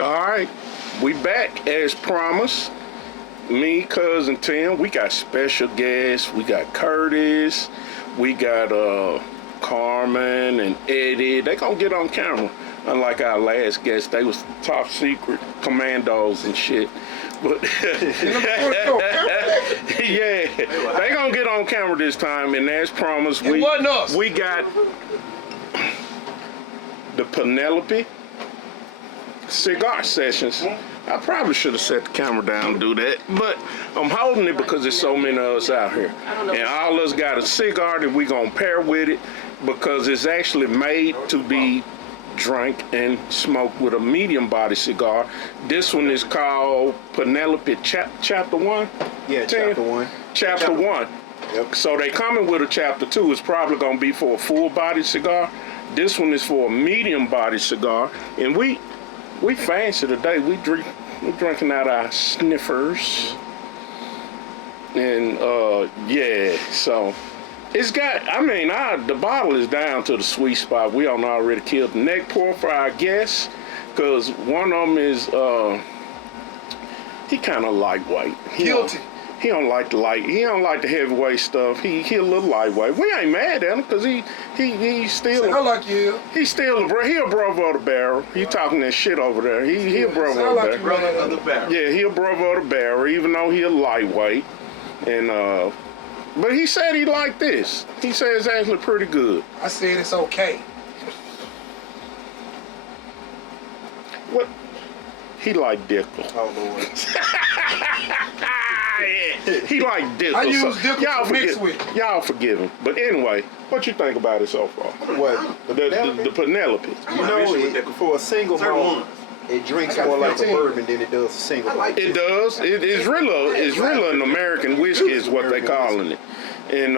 All right, we back as promised. Me, cousin Tim, we got special guests. We got Curtis. We got Carmen and Eddie. They gonna get on camera. Unlike our last guest, they was top secret commandos and shit. But yeah, they gonna get on camera this time, and as promised, we got the Penelope cigar sessions. I probably should have set the camera down and do that, but I'm holding it because there's so many of us out here. And all of us got a cigar that we gonna pair with it because it's actually made to be drank and smoked with a medium body cigar. This one is called Penelope Chapter 1? Yeah, Chapter 1. Chapter 1. Yep. So they coming with a Chapter 2. It's probably gonna be for a full body cigar. This one is for a medium body cigar. And we fancy today. We're drinking out our sniffers. And yeah, so it's got, I mean, the bottle is down to the sweet spot. We don't already killed the neck pour for our guests, because one of them is, he kind of lightweight. Guilty. He don't like the heavyweight stuff. He a little lightweight. We ain't mad at him because he still. Sound like you. He still he a brother of the barrel. He talking that shit over there. He a brother of the barrel. Yeah, he a brother of the barrel, even though he a lightweight. And but he said he liked this. He said it's actually pretty good. I said it's okay. What? He like Dickel. Oh Lord. He like Dickel. I use Dickel to mix with. Y'all forgive him. But anyway, what you think about it so far? What? The Penelope. You know, for a single malt, it drinks more like a bourbon than it does a single. It does. It's really an American whiskey is what they calling it. And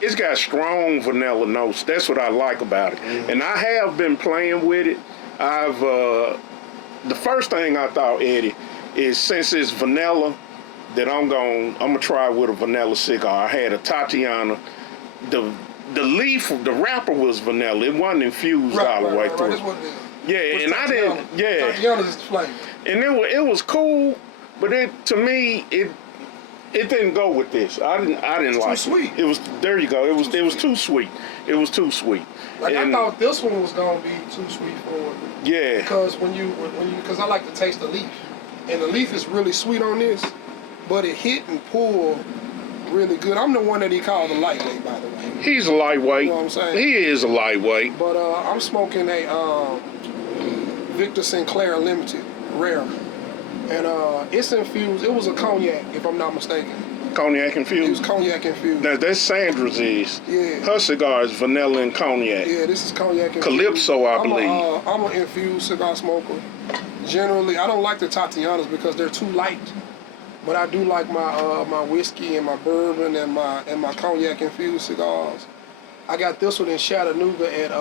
it's got strong vanilla notes. That's what I like about it. Mm-hmm. And I have been playing with it. The first thing I thought, Eddie, is since it's vanilla, that I'm gonna try with a vanilla cigar. I had a Tatiana. The leaf, the wrapper was vanilla. It wasn't infused all the way through. That's what it is. Yeah, and Tatiana. I didn't. Yeah, Tatiana's is the flavor. And it was cool, but to me it didn't go with this. I didn't like too sweet. It was there. You go. It was too sweet. It was too sweet. Like I thought this one was gonna be too sweet for it. Yeah. Because because I like to taste the leaf, and the leaf is really sweet on this, but it hit and pulled really good. I'm the one that he called a lightweight, by the way. He's a lightweight. You know what I'm saying? He is a lightweight. But I'm smoking a Victor Sinclair Limited Rare, and it's infused. It was a cognac, if I'm not mistaken. Cognac It infused? was cognac infused. That's Sandra's is. Yeah. Her cigar is vanilla and cognac. Yeah, this is cognac infused. Calypso, I believe. I'm an infused cigar smoker. Generally, I don't like the Tatianas because they're too light. But I do like my whiskey and my bourbon and my cognac infused cigars. I got this one in Chattanooga at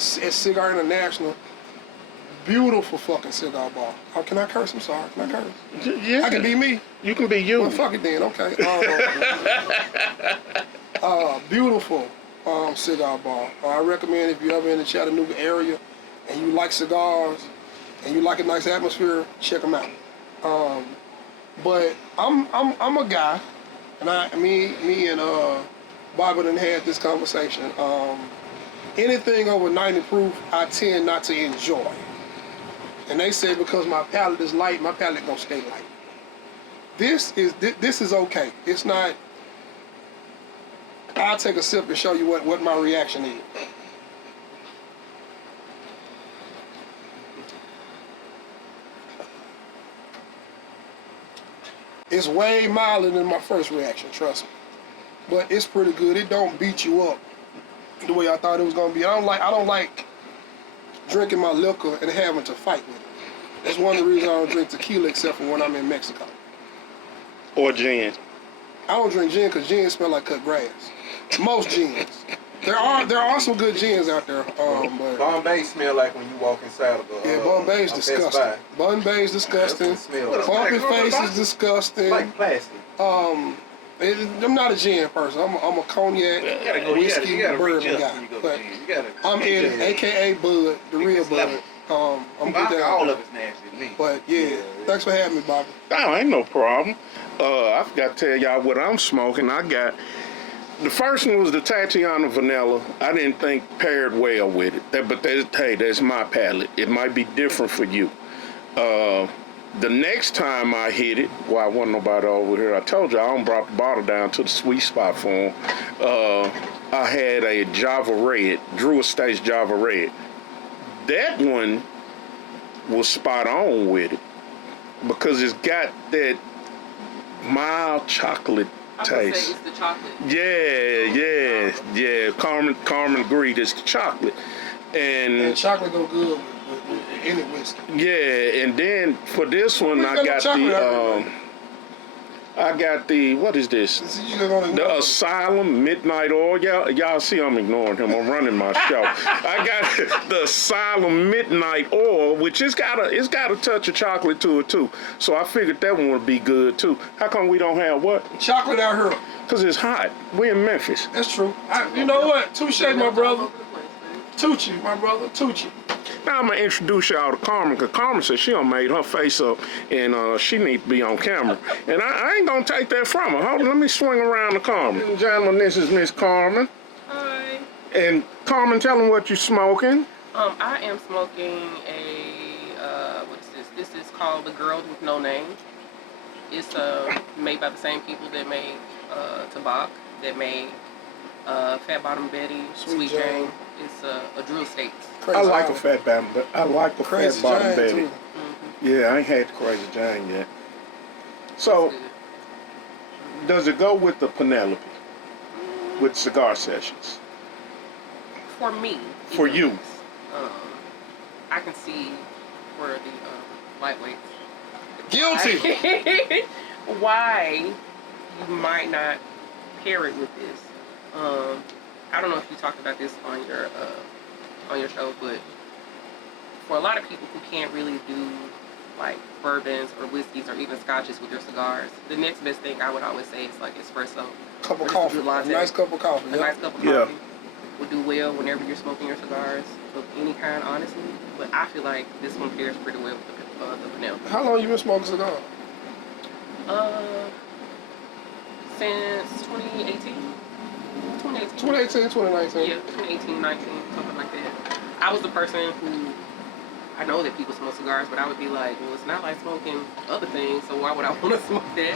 Cigar International. Beautiful fucking cigar bar. Oh, can I curse? I'm sorry. Can I curse? Yeah. I can be me. You can be you. Well, fuck it then. Okay. Beautiful cigar bar. I recommend if you're ever in the Chattanooga area and you like cigars and you like a nice atmosphere, check them out. But I'm a guy, and me and Bobby done had this conversation. Anything over 90 proof, I tend not to enjoy. And they say because my palate is light, my palate gonna stay light. This is okay. It's not. I'll take a sip and show you what my reaction is. It's way milder than my first reaction, trust me. But it's pretty good. It don't beat you up the way I thought it was gonna be. I don't like drinking my liquor and having to fight with it. That's one of the reasons I don't drink tequila except for when I'm in Mexico. Or gin. I don't drink gin because gin smell like cut grass. Most gins. There are some good gins out there. But Bombay smell like when you walk inside of a Bombay's disgusting. Bombay's disgusting. Bumpy face is disgusting. It's like plastic. I'm not a gin person. I'm a cognac, whiskey, bourbon guy. But I'm Eddie, aka Bud, the real Bud. I'm good down. All of it's nasty to me. But yeah, thanks for having me, Bobby. Oh, ain't no problem. I forgot to tell y'all what I'm smoking. I got the first one was the Tatiana Vanilla. I didn't think paired well with it, but that's my palate. It might be different for you. The next time I hit it, well, I wasn't nobody over here. I told you I brought the bottle down to the sweet spot for him. I had a Java Red, Drew Estates Java Red. That one was spot on with it because it's got that mild chocolate taste. I would say it's the chocolate. Yeah. Carmen agreed it's the chocolate. And chocolate go good with any whiskey. Yeah, and then for this one, I got the what is this? The Asylum Midnight Oil. Y'all see I'm ignoring him. I'm running my show. I got the Asylum Midnight Oil, which it's got a touch of chocolate to it too. So I figured that one would be good too. How come we don't have what? Chocolate out here. Cause it's hot. We in Memphis. That's true. You know what? Touche, my brother. Tucci, my brother. Tucci. Now I'm gonna introduce y'all to Carmen, because Carmen said she done made her face up and she need to be on camera. And I ain't gonna take that from her. Hold on, let me swing around to Carmen. Ladies and gentlemen, this is Miss Carmen. Hi. And Carmen, tell them what you're smoking. I am smoking a, what is this? This is called The Girl with No Name. It's made by the same people that made Cigar, that made Fat Bottom Betty, Sweet Jane. It's a Drew Estates. I like a Fat Bottom, but I like a Fat Bottom Betty. Mm-hmm. Yeah, I ain't had the Crazy Jane yet. So, does it go with the Penelope? With cigar sessions? For me. For you? I can see where the lightweights. Guilty. Why you might not pair it with this? I don't know if you talked about this on your show, but for a lot of people who can't really do like bourbons or whiskeys or even scotches with their cigars, the next best thing I would always say is like espresso. Cup of coffee. A nice cup of coffee. A nice cup of coffee would do well whenever you're smoking your cigars of any kind, honestly. But I feel like this one pairs pretty well with the Penelope. How long you been smoking cigars? Since 2018. 2018, 2019. Yeah, 2018, 19, something like that. I was the person who, I know that people smoke cigars, but I would be like, well, it's not like smoking other things, so why would I want to smoke that?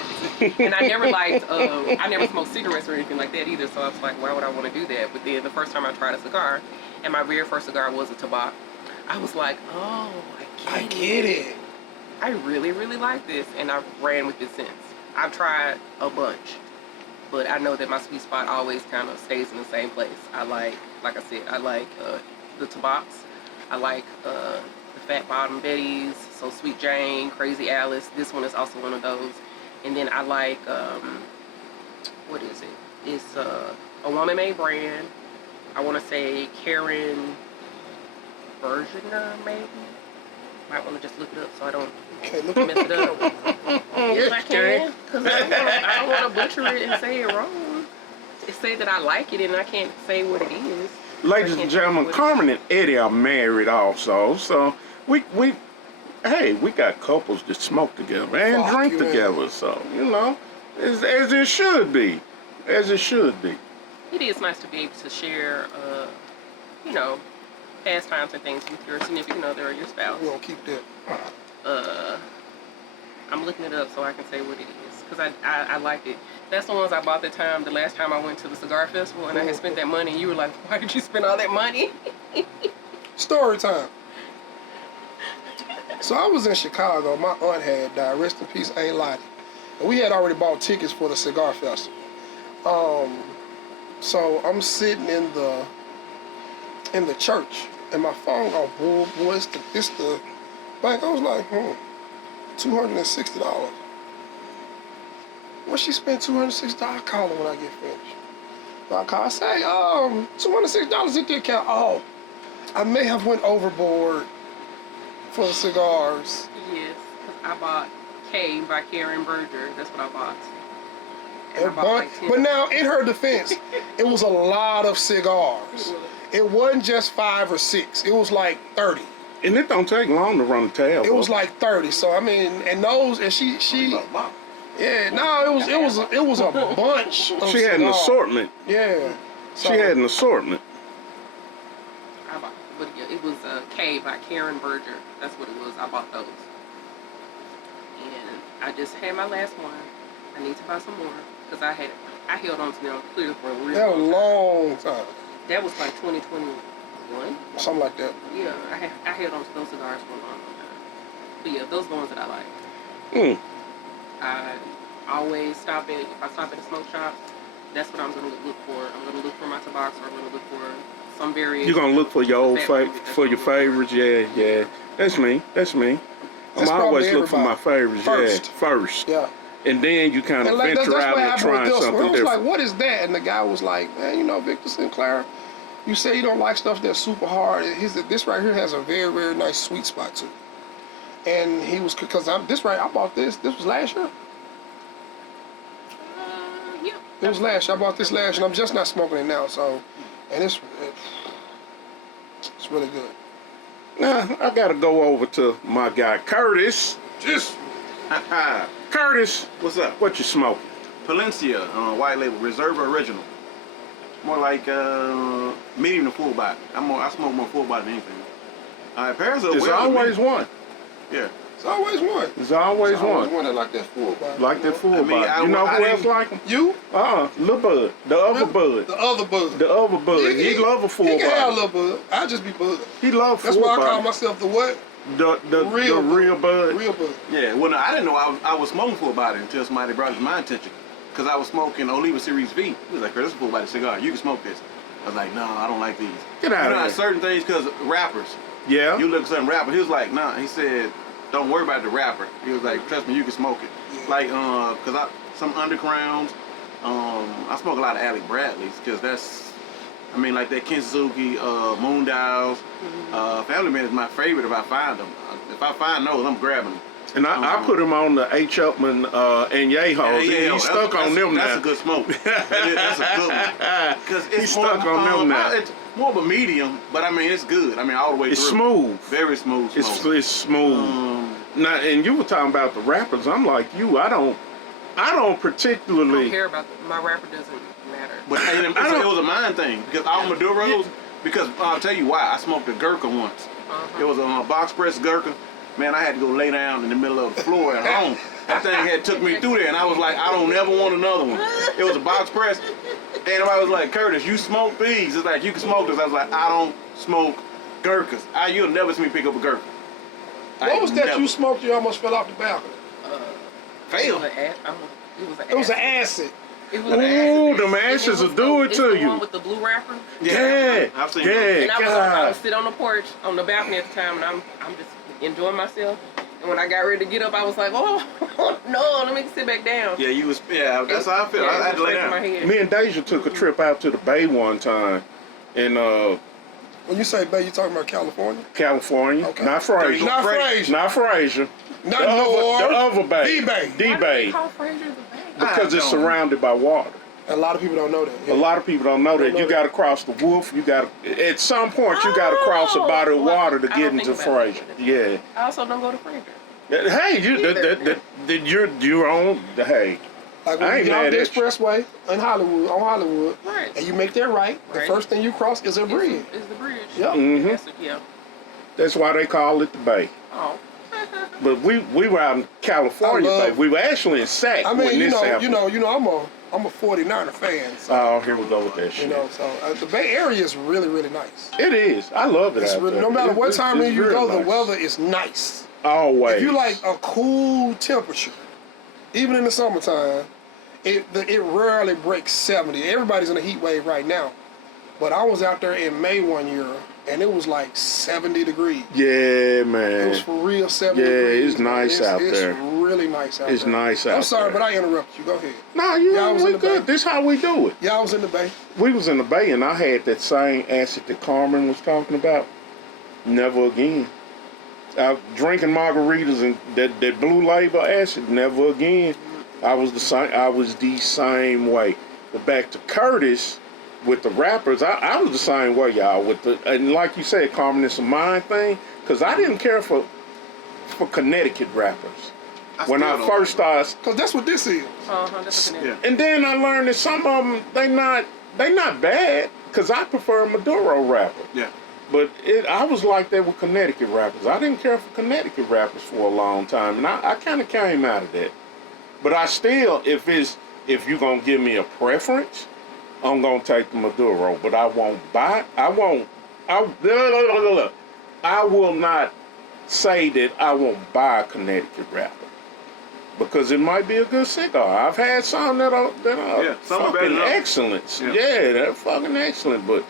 And I never liked, I never smoked cigarettes or anything like that either, so I was like, why would I want to do that? But then the first time I tried a cigar, and my very first cigar was a Cigar, I was like, oh, I get it. I really, really like this, and I've ran with it since. I've tried a bunch. But I know that my sweet spot always kind of stays in the same place. I like I said, I like the Tabaks. I like the Fat Bottom Betties, so Sweet Jane, Crazy Alice. This one is also one of those. And then I like, what is it? It's a woman-made brand. I want to say Karen Bergener, maybe? Might want to just look it up so I don't mess it up. Yes, I can, because I don't want to butcher it and say it wrong. It say that I like it and I can't say what it is. Ladies and gentlemen, Carmen and Eddie are married also, so we got couples that smoke together and drink together, so you know, as it should be, as it should be. It is nice to be able to share, you know, pastimes and things with your significant other or your spouse. We're gonna keep that. I'm looking it up so I can say what it is, because I liked it. That's the ones I bought the last time I went to the cigar festival, and I had spent that money, and you were like, why did you spend all that money? Story time. So I was in Chicago. My aunt had died. Rest in peace, Aunt Lottie. And we had already bought tickets for the cigar festival. So I'm sitting in the church, and my phone go, boy, it's the bank. I was like, $260. Well, she spent $260. I call her when I get finished. So I call, I say, $260 hit the account. Oh, I may have went overboard for the cigars. Yes, because I bought K by Karen Berger. That's what I bought. And I bought like 10. But now, in her defense, it was a lot of cigars. It wasn't just 5 or 6. It was like 30. And it don't take long to run the tab. It was like 30. So I mean, and those, and she, yeah, no, it was a bunch. Of She had an cigars. assortment. Yeah. So, She had an assortment. But yeah, it was K by Karen Berger. That's what it was. I bought those. And I just had my last one. I need to buy some more because I held on to them clearly for a real that was a long time. That was like 2021. Something like that. Yeah, I held on to those cigars for a long time. But yeah, those are the ones that I like. I always stop at, if I stop at a smoke shop, that's what I'm going to look for. I'm going to look for my tobacco, or I'm going to look for some variation. You're gonna look for your old for your favorites, yeah. That's me. That's I'm always look for my favorites, first. Yeah. And then you kind of And like, venture that's out what and happened try with this one. something I was different. like, what is that? And the guy was like, man, you know, Victor Sinclair, you say you don't like stuff that's super hard. This right here has a very, very nice sweet spot to it. And he was, because I bought this. This was last year. Yeah. It was last year. I bought this last year, and I'm just not smoking it now. So, and it's really good. Now I gotta go over to my guy Curtis. Curtis, What's up? what you smoking? Palencia, white label, Reserva Original. More like medium to full body. I smoke more full body than anything. Paris are There's well with me. always one. Yeah. It's always one. There's always It's always one. one that like that full body. Like that full I mean, body. You know I who else didn't- like him? You? Lil Bud. The other Bud. The other bud. The other Bud. He love a full He can have a body. little bud. I just be bud. He love full That's why I call body. myself the what? The real Bud. Real bud. Yeah. Well, no, I didn't know I was smoking full body until somebody brought it to my attention. Because I was smoking Oliva Series V. He was like, this is a full body cigar. You can smoke this. I was like, no, I don't like these. Get out You know, of here. certain things, because rappers. Yeah. You look at some rapper. He was like, nah. He said, don't worry about the rapper. He was like, trust me, you can smoke it. Like, cause some undergrounds. I smoke a lot of Alec Bradleys, cause that's, I mean, like that Kensuke, Moondials. Family Man is my favorite if I find them. If I find those, I'm grabbing them. And I put him on the H. Upman and Yehos. He's stuck on them now. That's a good smoke. That's a good one. Cause it's He's stuck on them now. It's more of a medium, but I mean, it's good. I mean, all the way It's through. smooth. Very smooth smoke. It's smooth. Now, and you were talking about the rappers. I'm like you. I don't I don't particularly. care about my rapper doesn't matter. But it was a mind thing because all Maduros. Because I'll tell you why. I smoked a Gurkha once. It was a box press Gurkha. Man, I had to go lay down in the middle of the floor at home. That thing had took me through there, and I was like, I don't never want another one. It was a box press, and I was like, Curtis, you smoke these. It's like you can smoke this. I was like, I don't smoke Gurkhas. You'll never see me pick up a Gurkha. What was that you smoked? You almost fell off the balcony. Fail. It was an acid. It was Ooh, an acid. them acids will do it it's to the you. one with the blue wrapper. Yeah, I've seen And I God. was sitting on the porch, on the balcony at the time, and I'm just enjoying myself. And when I got ready to get up, I was like, oh no, let me sit back down. Yeah, that's how I feel. Yeah, I had to lay it went straight to my down. head. Me and Deja took a trip out to the Bay one time in When you say Bay, you talking about California? California. Okay. Not Fraser. Not Fraser. Not Fraser. Not the North. other Bay. D-Bay. Why do D-Bay. they call Fraser the Bay? Because it's I don't- surrounded by water. A lot of people don't know that. A lot of people don't know that. know You that. got to cross the Wolf. You got to, at some point, you got to cross a body of Well, water to I get don't into think about it. Fraser. I also don't go to Fraser. Yeah. Hey, you're on. Hey, Like I when ain't you get mad off the at you. expressway in Hollywood, Right. and you make that right, the Right. first thing you cross is a bridge. It's the bridge. Yep. Mhm. Yeah. That's why they call it the Bay. Oh. But we were out in California, I love- Bay. We were actually in Sac I when mean, this happened. I'm a 49er fan. So, Oh, here we go with that shit. you know, so the Bay Area is really, really nice. It is. I love it. It's out really, there. no matter what time it's you real go, the nice. weather is nice. Always. If you like a cool temperature, even in the summertime, it rarely breaks 70. Everybody's in a heat wave right now. But I was out there in May one year, and it was like 70 degrees. Yeah, It was man. for real 70 Yeah, degrees. it's nice man. out there. It's really nice out It's there. nice out I'm sorry, there. but I interrupted you. Go ahead. No, you Yeah, I was we in the good. Bay. This how we do it. Yeah, I was in the Bay. We was in the Bay, and I had that same acid that Carmen was talking about. Never again. Drinking margaritas and that blue label acid. Never again. I was the same way. But back to Curtis with the rappers, I was the same way, y'all. And like you said, Carmen, it's a mind thing. Because I didn't care for Connecticut rappers when I first started. Because that's what this is. That's what it is. And then I learned that some of them they not bad. Because I prefer a Maduro rapper. Yeah. But I was like that with Connecticut rappers. I didn't care for Connecticut rappers for a long time, and I kind of came out of that. But I still, if you're gonna give me a preference, I'm gonna take the Maduro. But I won't buy. I will not say that I won't buy a Connecticut rapper because it might be a good cigar. I've had some that are fucking excellent. Yeah, they're fucking excellent. But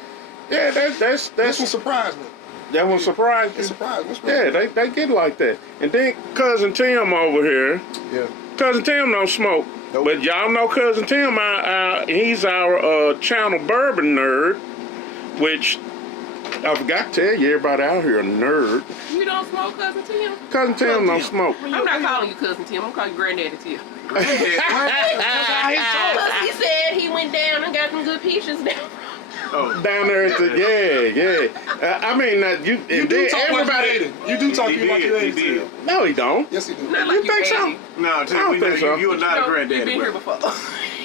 yeah, that's This one surprised me. that one surprised It you. surprised me. Yeah, they get like that. And then Cousin Tim over here. Yeah. Cousin Tim don't smoke. Nope. But y'all know Cousin Tim, he's our channel Bourbon nerd, which I forgot to tell you, everybody out here a nerd. You don't smoke, Cousin Tim? Cousin Tim don't smoke. I'm not calling you Cousin Tim. I'm calling you Granddaddy Tim. I hate Because he said he went down and got some good peaches down. Down there at the, yeah. I mean, you do talk everybody. like you dated. You do talk He like you did, he dated. did. No, he don't. Yes, he do. Not You like think so? 80. No, I Tim, don't we know think so. you are not a granddaddy. You've been here bro. before.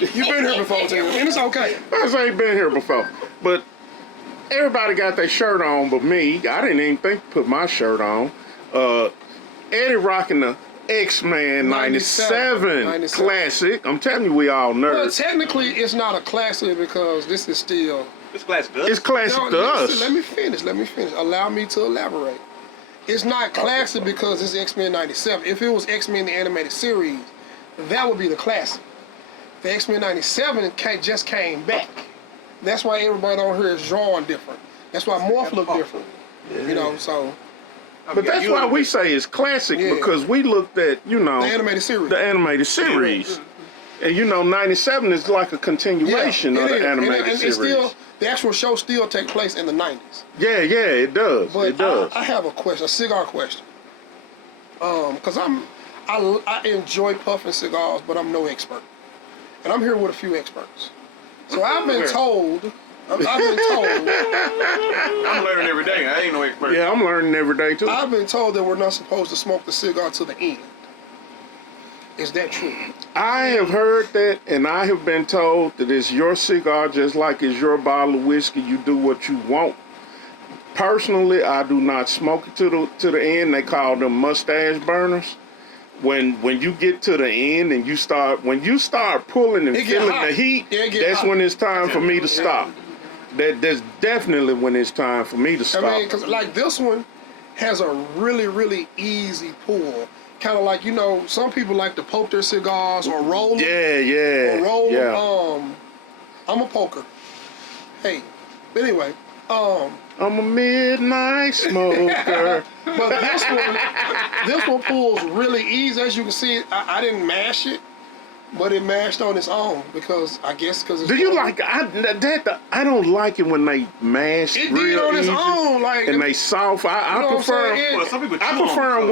You've been here before, Tim, and it's okay. I say he been here before, but everybody got their shirt on, but me, I didn't even think to put my shirt on. Eddie rocking the X-Man 97 classic. I'm telling you, we all Well, nerds. technically, it's not a classic because this is still. It's classic. It's classic No, to listen, us. Let me finish. Allow me to elaborate. It's not classic because it's X-Men 97. If it was X-Men the animated series, that would be the classic. The X-Men 97 just came back. That's why everybody on here is drawn different. That's why Morph look different. You know, so But that's why we say it's classic, Yeah. because we looked at, the animated series. the animated series. And 97 is like a continuation of it the is. animated and series. still, the actual show still take place in the 90s. Yeah, it does. But It does. I have a question, a cigar question. Because I enjoy puffing cigars, but I'm no expert. And I'm here with a few experts. So I've been told, I'm learning every day. I ain't no expert. Yeah, I'm learning every day too. I've been told that we're not supposed to smoke the cigar to the end. Is that true? I have heard that, and I have been told that it's your cigar just like it's your bottle of whiskey. You do what you want. Personally, I do not smoke it to the end. They call them mustache burners. When you get to the end and you start pulling and It get feeling hot. the heat, Yeah, it get that's hot. when it's time for me to stop. That's definitely when it's time for me to stop. I mean, because like this one has a really, really easy pull. Kind of like, some people like to poke their cigars or roll them. Yeah. Or roll yeah. them. I'm a poker. Hey, but anyway, I'm a midnight smoker. but this one pulls really easy. As you can see, I didn't mash it, but it mashed on its own because it's. Do you like I don't like it when they mash It real did on its easy own, like and they soft. I know what I'm prefer. saying? Well, some people chew I on prefer them, them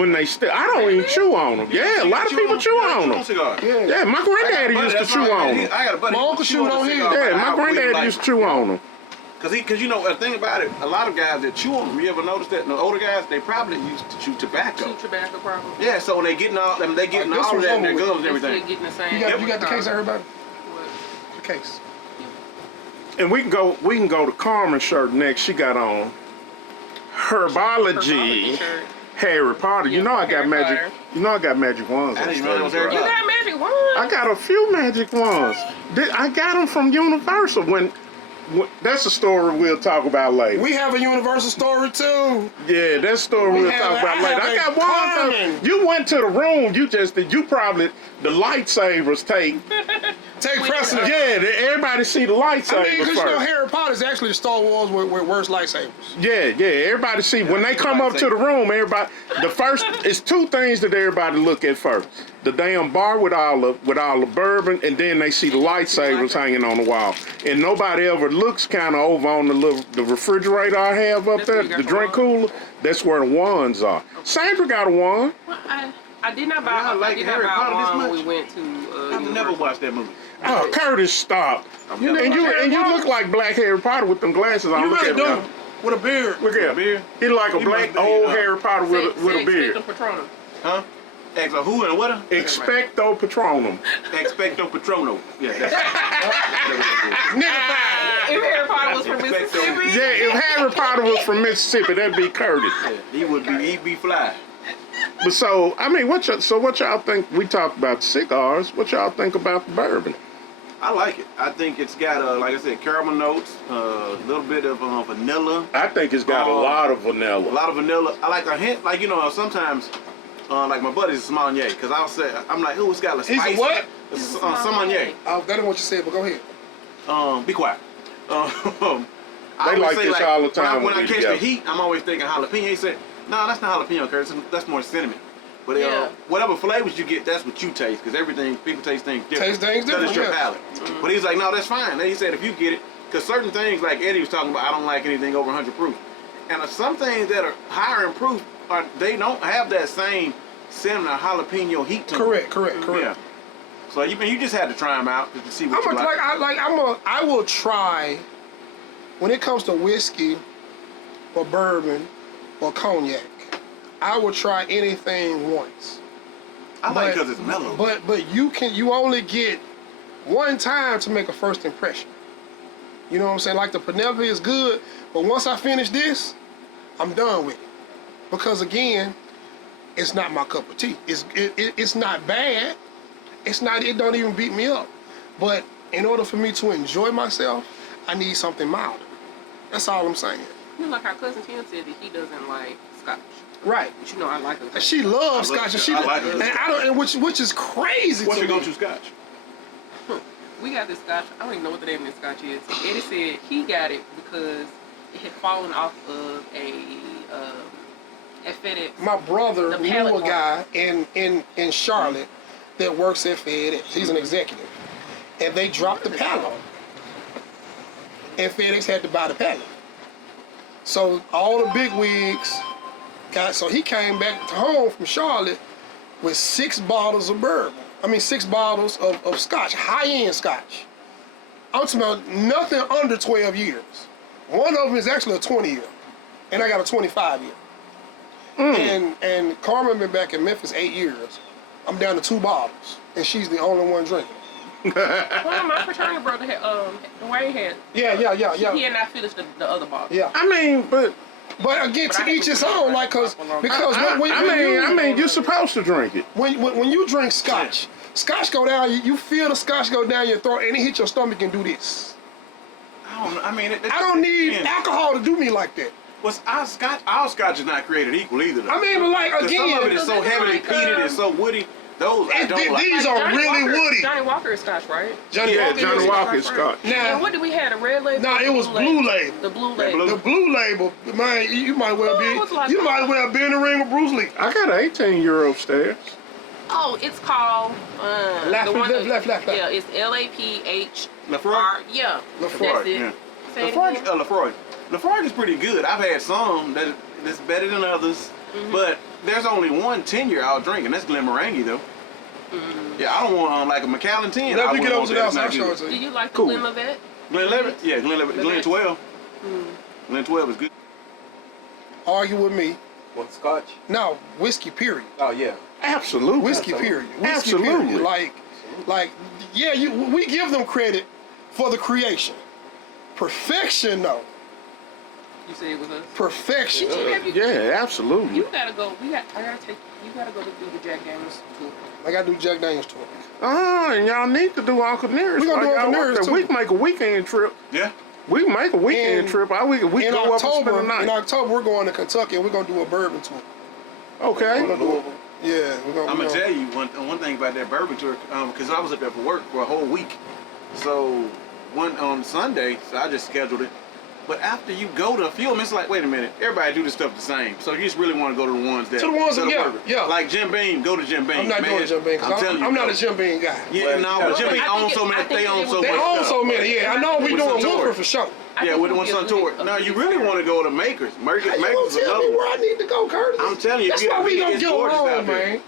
when they still. I don't even chew on them. Yeah, a lot of people chew on them. Cigars. Yeah, my granddaddy used to chew on them. I got a buddy. My uncle chewed on his. Yeah, my granddaddy used to chew on them. Cause the thing about it, a lot of guys that chew on them. You ever notice that? The older guys, they probably used to chew tobacco. Chew tobacco problem. Yeah, so when they getting all this of that in their one's gums and They still everything. getting the same. You got the case, everybody? What? The case. And we can go to Carmen's shirt next. She got on Herbology. Shirt. Harry Potter. You Yeah, know I got Harry magic. Potter. You know I got magic wands. I on didn't know that was stage, Harry right? You got magic wand. I got a few magic wands. I got them from Universal. When that's a story we'll talk about later. We have a Universal story too. Yeah, that story we'll have- talk about I later. have I a got Carmen. wands. You went to the room. You probably the lightsabers take. Take precedent. Yeah, everybody see the lightsabers I mean, because first. Harry Potter is actually Star Wars with worse lightsabers. Yeah. Everybody see when they come up to the room. Everybody, it's two things that everybody look at first: the damn bar with all the bourbon, and then they see the lightsabers hanging on the wall. And nobody ever looks kind of over on the refrigerator I have up That's there, where you got the the drink wand? cooler. That's where the wands are. Sandra got a wand. Well, I did not buy. Yeah, I like I did Harry not buy Potter this one when we much. went to. I've never watched that movie. Oh, Curtis, stop. And you look like Black Harry Potter with them glasses on. You Look really at do. him. With a beard. Look at him. Beard? He like a He black must be, old Harry Potter with a beard. Expecto Patronum. Huh? Ex a who and a what? Expecto Patronum. Expecto Patrono. Yeah, that's If Harry Potter was from Expecto. Mississippi. Yeah, if Harry Potter was from Mississippi, that'd be Curtis. he'd be fly. But so, I mean, what y'all think? We talked about cigars. What y'all think about the bourbon? I like it. I think it's got, like I said, caramel notes, a little bit of vanilla, I think it's got a lot of a vanilla. lot of vanilla. I like a hint, like, sometimes, like my buddy's a sommelier, because I'll say, I'm like, ooh, it's got a spice. He's a what? It's a sommelier. That ain't what you said, but go ahead. Be quiet. I They always like say, this all the time When when I we catch together. the heat, I'm always thinking jalapeno. He said, no, that's not jalapeno, Curtis. That's more cinnamon. But Yeah. whatever flavors you get, that's what you taste. Because people taste things different. Taste things 'Cause it's your different, palate. But he's like, no, that's fine. Then he said, if you get it, because certain things, like Eddie was talking about, I don't like anything over 100 proof. And some things that are higher in proof, they don't have that same cinnamon or jalapeno heat to them. Correct. Yeah. So you just had to try them out just to see what you like. I will try when it comes to whiskey or bourbon or cognac. I will try anything once. I like it because it's mellow. But you only get one time to make a first impression. You know what I'm saying? Like the Penelope is good, but once I finish this, I'm done with it. Because again, it's not my cup of tea. It's not bad. It don't even beat me up. But in order for me to enjoy myself, I need something milder. That's all I'm saying. You know, like our cousin Tim said that he doesn't like scotch. Right. But you know, I like it. She loves I love scotch, it. I like it. and I don't, and which is crazy. What's to your me. go-to scotch? We got this scotch. I don't even know what the name of this scotch is. Eddie said he got it because it had fallen off of a FedEx. My brother The knew palate a one. guy in Charlotte that works at FedEx. He's an executive, and they dropped the pallet, and FedEx had to buy the pallet. So all the big wigs got. So he came back home from Charlotte with 6 bottles of bourbon. 6 bottles of scotch, high-end scotch. I'm talking about nothing under 12 years. One of them is actually a 20-year, and I got a 25-year. And Carmen been back in Memphis 8 years. I'm down to 2 bottles, and she's the only one drinking. Well, my fraternity brother had, Dwayne had. Yeah. He had not finished the other bottle. Yeah. I mean, but Again, But I to had each to his drink own. it Like, for a long time. you're supposed to drink it. when you drink scotch, scotch go down. You feel the scotch go down your throat, and it hit your stomach and do this. I don't know. I mean, I don't need alcohol to do me like that. Our scotch is not created equal either. Though. But like 'Cause some of it again, is so Doesn't it heavily like, peated and so woody. Those I don't like. these are Johnny really Walker, woody. Johnny Walker is scotch, right? Johnny Yeah, Walker Johnny is- Walker is scotch. And Now, what did we have? A red label? Nah, or it was blue label. The blue blue? label. the blue label, man, you might well Oh, it was like be. You might well be in the ring with Bruce Lee. I got an 18-year upstairs. Oh, it's called Laf- the one. Laf- Laf- Laf- Yeah, it's LAPH. Lafroy? Yeah, Lafroy, that's it. Yeah. Say it Lafroy, again. Lafroy is pretty good. I've had some that's better than others, but there's only one 10-year I'll drink, and that's Glenmorangie though. Yeah, I don't want like a Macallan 10. Let I me wouldn't get over want to that. the It's not outside. I'll good. show it to Do you. you like the Cool. Glenlivet? Glen 12. Glen 12 is good. Argue with me. What, scotch? No, whiskey. Period. Oh, yeah. Absolutely. Whiskey. Period. Whiskey, Absolutely. Period. Like, yeah. We give them credit for the creation. Perfection, though. You say it was us. Perfection. Yeah, absolutely. You gotta go. You gotta go to do the Jack Daniels tour. I gotta do Jack Daniels tour. And y'all need to do Uncle Nearest. We gonna do Uncle Nearest, too. We can make a weekend trip. Yeah. We can make a weekend trip. We In go up and spend the October, night. we're going to Kentucky and we're gonna do a bourbon tour. Okay. We're gonna do yeah, we're I'm gonna. gonna tell you one thing about that bourbon tour, because I was up there for work for a whole week. So one on Sunday, so I just scheduled it. But after you go to a few of them, it's like, wait a minute, everybody do this stuff the same. So you just really want to go to the ones that To the ones that- yeah, work. yeah. Like Jim Beam, go to Jim Beam. I'm not man. doing Jim Beam I'm because telling you, I'm not go. a Jim Beam guy. Yeah, But, no, but Jim I Beam think owns it- so I many. think They it own was- so They much own stuff. so many. Yeah, I know we With doing Suntory. Woodford for sure. Yeah, with one Suntory. No, you really want to go to Makers. How you gonna Makers is tell another me one. where I need to go, Curtis? I'm telling you, That's yeah, why we don't it's get gorgeous along, out there. man.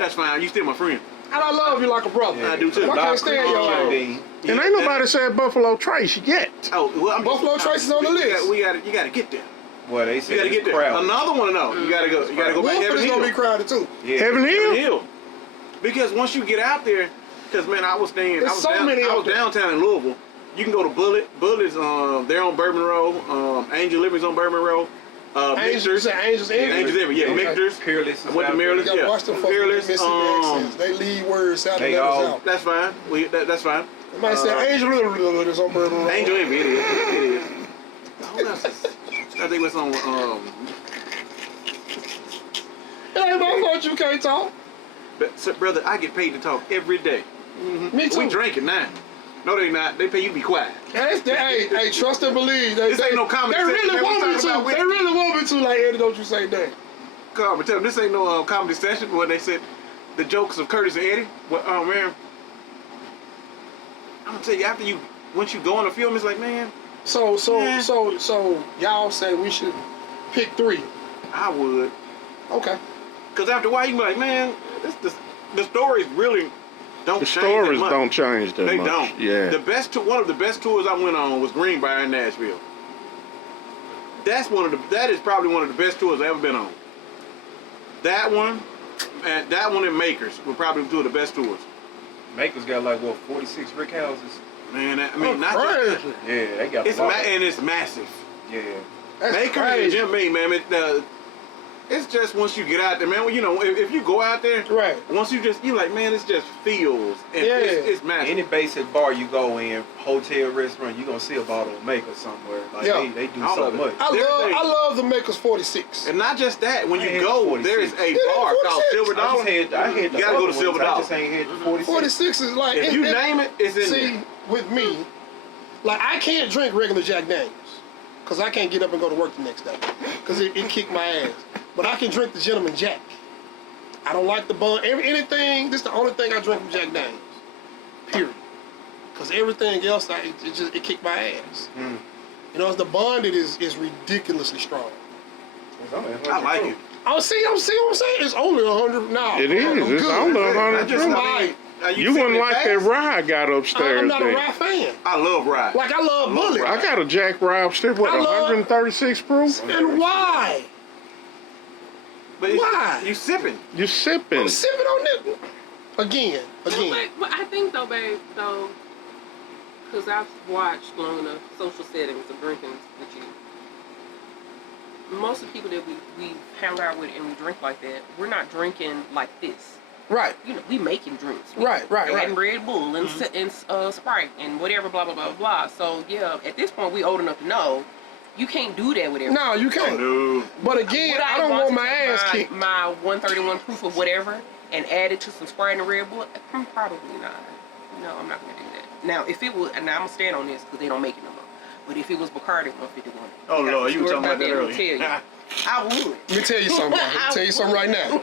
That's fine. You still my friend. And I love you like a brother. I do too. I can't stand your ass. And ain't nobody said Buffalo Trace yet. Oh, well, Buffalo Trace is on the list. You gotta get there. Well, they You said gotta get it's there. crowded. Another one, no. You gotta go back to Wolford Heaven is gonna be Hill. crowded too. Yeah. Heaven Heaven Hill? Hill. Because once you get out there, because man, I was There's so many I out was there. downtown in Louisville. You can go to Bullet. Bullet's they're on Bourbon Road. Angel Living's on Bourbon Road. Angels, you Mixers. say Angels Envy? Angels Every, yeah, Okay. Mixers. Peerless. I went to Maryland. You gotta Yeah, watch them folks with Fearless. Mississippi accents. They lead words out and They letters all- out. That's fine. That's fine. They might say Angel is on Bourbon Road. Angel Envy, it is. Who else is? I think it's on. It ain't my fault you can't talk. But so, brother, I get paid to talk every day. Me too. We drinking now. No, they not. They pay you to be quiet. Hey, trust and believe. This ain't no comedy They session. really They want me talking about to. They really want me to. Like Eddie, don't you say that? Come on, tell them this ain't no comedy session when they said the jokes of Curtis and Eddie. Well, man, I'm gonna tell you once you go on the film, it's like, man, So Yeah. y'all say we should pick 3. I would. Okay. Cause after a while you be like, man, the stories really don't The change that stories much. don't change that They much. don't. Yeah. One of the best tours I went on was Greenbrier in Nashville. That is probably one of the best tours I've ever been on. That one, and that one in Makers were probably 2 of the best tours. Makers got like, what, 46 brick houses? Man, I mean, not crazy. just Yeah, they got it's a lot. and it's massive. Yeah. That's Makers crazy. and Jim Beam, man. It's just once you get out there, man. You know, if you go out there, Right. once you like, man, it's just feels and Yeah. it's massive. Any basic bar you go in, hotel, restaurant, you gonna see a bottle of Makers somewhere. Like Yeah. they do All so of it. much. I love the Makers 46. And not just that, when I you had go, 46. there is a Yeah, bar called 46. Silver I Dollar. had the You gotta go to other Silver ones. I Dollar. just ain't had the 46. 46 is like If you name it, it's in see, there. with me, like I can't drink regular Jack Daniels because I can't get up and go to work the next day because it kicked my ass. But I can drink the Gentleman Jack. I don't like the bun. Anything. This is the only thing I drink from Jack Daniels. Period. Because everything else, it kicked my ass. You know, the bonded is ridiculously strong. I like it. Oh, see what I'm saying? It's only 100 now. It is. I'm It's good. only I 100 just, proof. I mean, You wouldn't like that rye I got upstairs I'm not a there. rye fan. I love rye. Like I love Bullet. I got a Jack Rye upstairs, what, I love- 136 proof? And why? But Why? You sipping. You sipping. I'm sipping on this again. But I think though, babe, because I've watched long enough social settings of drinking with you. Most of the people that we hang out with and we drink like that, we're not drinking like this. Right. You know, we making drinks. Right. And Red Bull and Sprite and whatever, blah blah blah blah. So yeah, at this point we old enough to know you can't do that with everything. No, you can't. Dude. But again, Would I don't want my ass take kicked. my 131 proof of whatever and add it to some Sprite and Red Bull? Probably not. No, I'm not gonna do that. Now, if it was, and I'm gonna stand on this because they don't make it no more. But if it was Bacardi 151, Oh Lord, you were talking about that Let me earlier. tell you, I would. Let me tell you something. Let me tell you something right now.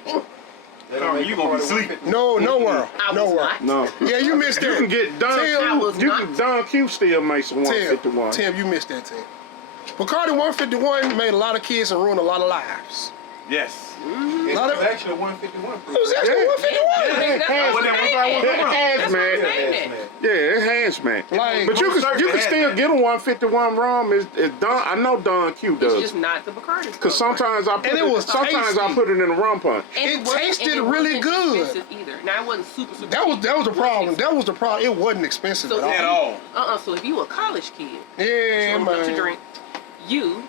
Carmen, you gonna be sleeping. No world. I No was world. not. No. Yeah, you missed that. You can get Don Tim, I was Q. not. Don Q still makes a 151. Tim, you missed that, Tim. Bacardi 151 made a lot of kids and ruined a lot of lives. Yes. It Lot was of- actually a 151 It was actually Yeah. 151. That's what I'm saying. It has, man. hazmat. Yeah, it has, man. Like, But you Certain can has still that. get a 151 rum. It's Don. I know Don Q It's does. just not the Bacardi. Cause sometimes I put And it was sometimes I tasty. put it in a rum punch. It tasted really good. Expensive either. Now it wasn't super. That was the problem. That was the problem. It wasn't expensive So- at At all. all. So if you a college kid, Yeah, showing up to man. drink, you'd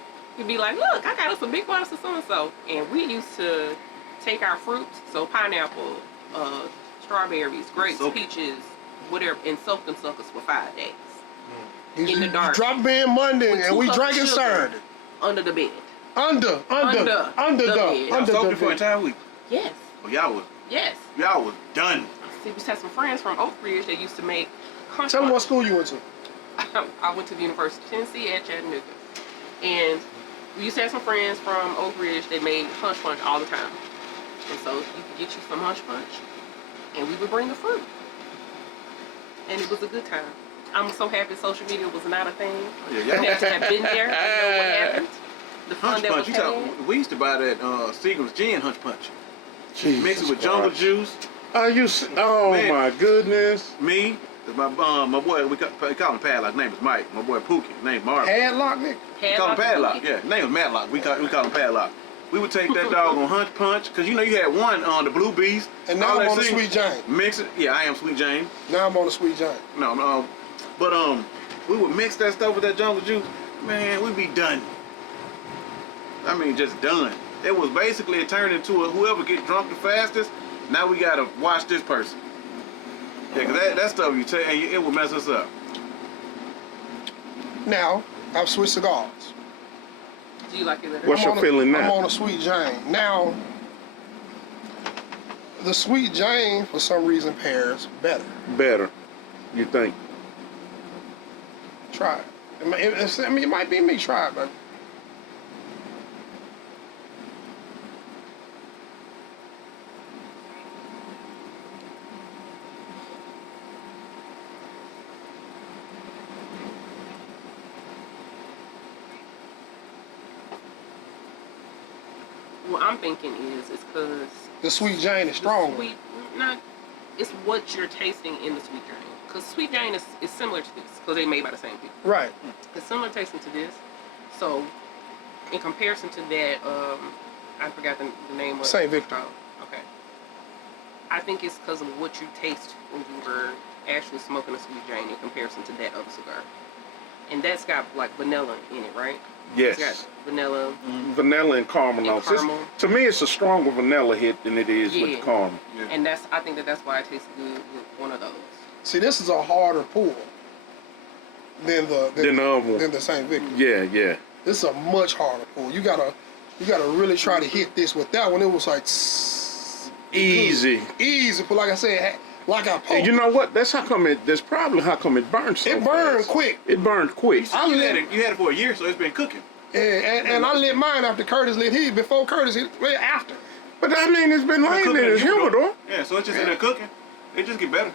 be like, look, I got us some big bottles of so and so, and we used to take our fruits, so pineapple, strawberries, grapes, Soak it. peaches, whatever, and soak them suckers for 5 days You the dark. drop in Monday With and 2 we cups of drinking sugar Saturday. under the bed. Under the bed. under Soaked the it for an bed. entire week. Yes, Oh, yes. y'all was done. See, we had some friends from Oak Ridge that used to make punch Tell me what punch. school you went to. I went to the University of Tennessee at Chattanooga. And we used to have some friends from Oak Ridge that made hunch punch all the time. And so you could get you some hunch punch, and we would bring the fruit. And it was a good time. I'm so happy social media was not a thing. Yeah, You had to have been there to know what happened. The fun Hunch that punch. was You had. talk, we used to buy that Seagram's gin hunch punch. mix it with jungle juice. Oh Man. my goodness. Me, my boy, we call him Padlock. His name is Mike. My boy Pookie. His name Marvin. Padlock, nigga. We call him Padlock. Yeah, his name is Matlock. We call him Padlock. We would take that dog on Hunch Punch, because you know you had one on the Blue Beast. And now all I'm that on the scene. Sweet Jane. Mix it. Yeah, I am Sweet Jane. Now I'm on the Sweet Jane. No, but we would mix that stuff with that jungle juice. Man, we'd be done. I mean, just done. It was basically it turned into a whoever get drunk the fastest. Now we gotta watch this person. Yeah, cause that stuff you take, it will mess us up. Now, I've switched cigars. Do you like it better? What's your feeling I'm now? on a Sweet Jane. Now, the Sweet Jane, for some reason, pairs better. Better, you think? Try it. It might be me. Try it, baby. What I'm thinking is because The Sweet Jane is stronger. It's what you're tasting in the Sweet Jane. Because Sweet Jane is similar to this, because they're made by the same people. Right. It's similar tasting to this. So, in comparison to that, I forgot the name of Saint Victor. Oh, okay. I think it's because of what you taste when you were actually smoking a Sweet Jane in comparison to that other cigar. And that's got like vanilla in it, right? Yes. It's got vanilla. Vanilla and caramel And notes. caramel. To me, it's a stronger vanilla hit than it is with the Yeah. caramel. Yeah. And I think that's why it tastes good with one of those. See, this is a harder pull than the other one. than the Saint Victor. Yeah. This is a much harder pull. You gotta really try to hit this. With that one, it was like Easy. easy. But like I said, like I poked. And you know what? That's probably how come it burns so it burned fast. quick. It burned quick. I You lit, had it for a year, so it's been cooking. and I lit mine after Curtis lit his. Before Curtis hit, well, after. But I mean, it's been laying in his humidor. Yeah, so it's just in there cooking. It just get better.